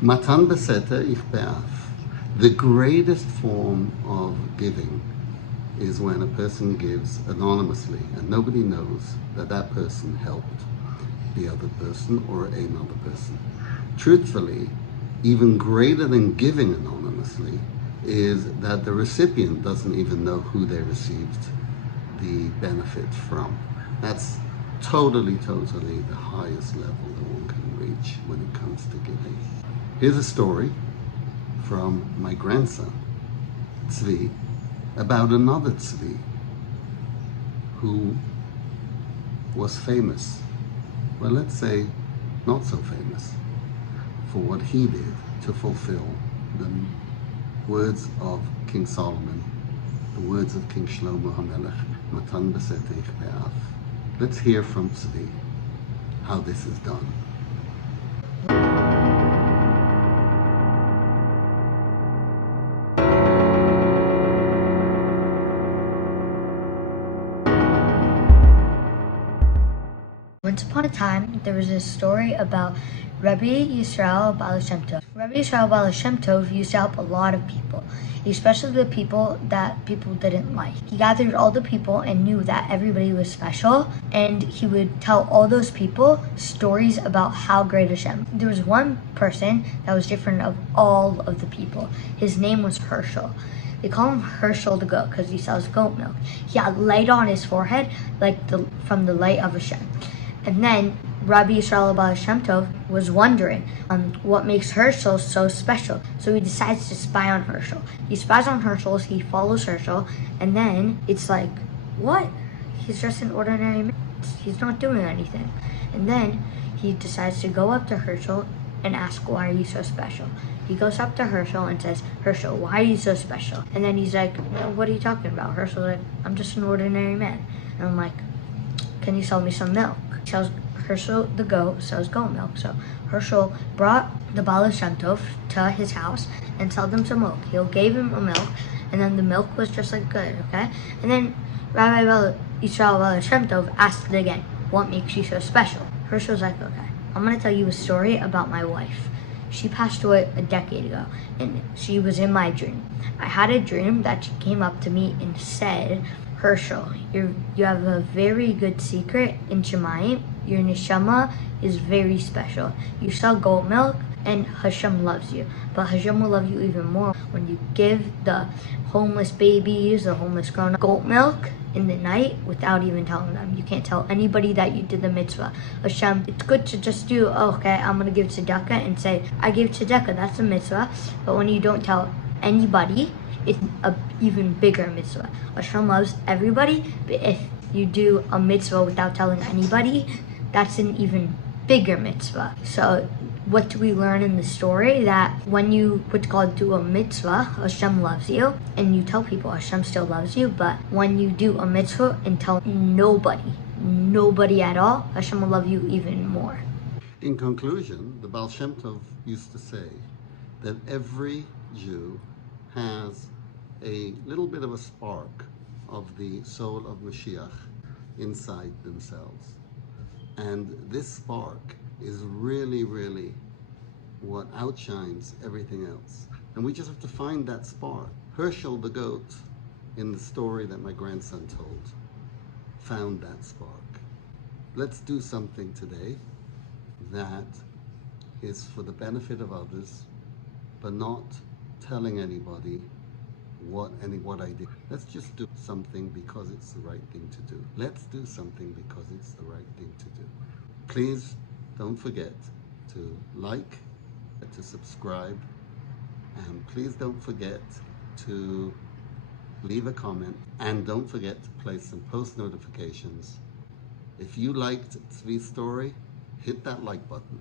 Matan בסתר יכפה. The greatest form of giving is when a person gives anonymously and nobody knows that that person helped the other person or another person. Truthfully, even greater than giving anonymously is that the recipient doesn't even know who they received the benefit from. That's totally the highest level that one can reach when it comes to giving. Here's a story from my grandson, Tzvi, about another Tzvi who was famous, well, let's say not so famous, for what he did to fulfill the words of King Solomon, the words of King Shlomo HaMelech, Matan בסתר יכפה. Let's hear from Tzvi how this is done. Once upon a time, there was a story about Rabbi Yisrael Baal Shem Tov. Rabbi Yisrael Baal Shem Tov used to help a lot of people, especially the people that people didn't like. He gathered all the people and knew that everybody was special, and he would tell all those people stories about how great Hashem. There was one person that was different of all of the people. His name was Hershel. They call him Hershel the Goat because he sells goat milk. He had light on his forehead from the light of Hashem. And then Rabbi Yisrael Baal Shem Tov was wondering what makes Hershel so special. So he decides to spy on Hershel. He spies on Hershel, he follows Hershel, and then it's like, what? He's just an ordinary man. He's not doing anything. And then he decides to go up to Hershel and ask, why are you so special? He goes up to Hershel and says, Hershel, why are you so special? And then he's like, what are you talking about? Hershel's like, I'm just an ordinary man. And I'm like, can you sell me some milk? Hershel the Goat sells goat milk. So Hershel brought the Baal Shem Tov to his house and sold him some milk. He gave him a milk, and then the milk was just like good, okay? And then Rabbi Yisrael Baal Shem Tov asked again, what makes you so special? Hershel's like, okay, I'm going to tell you a story about my wife. She passed away a decade ago, and she was in my dream. I had a dream that she came up to me and said, Hershel, you have a very good secret in Shemayim. Your neshama is very special. You sell goat milk, and Hashem loves you. But Hashem will love you even more when you give the homeless babies, the homeless grown-up goat milk in the night without even telling them. You can't tell anybody that you did the mitzvah. Hashem, it's good to just do, okay, I'm going to give tzedakah and say, I gave tzedakah, that's a mitzvah. But when you don't tell anybody, it's an even bigger mitzvah. Hashem loves everybody, but if you do a mitzvah without telling anybody, that's an even bigger mitzvah. So what do we learn in the story? That when you do a mitzvah, Hashem loves you, and you tell people Hashem still loves you, but when you do a mitzvah and tell nobody at all, Hashem will love you even more. In conclusion, the Baal Shem Tov used to say that every Jew has a little bit of a spark of the soul of Mashiach inside themselves. And this spark is really what outshines everything else. And we just have to find that spark. Hershel the Goat, in the story that my grandson told, found that spark. Let's do something today that is for the benefit of others, but not telling anybody what I did. Let's just do something because it's the right thing to do. Let's do something because it's the right thing to do. Please don't forget to like, to subscribe, and please don't forget to leave a comment, and don't forget to place some post notifications. If you liked Tzvi's story, hit that like button.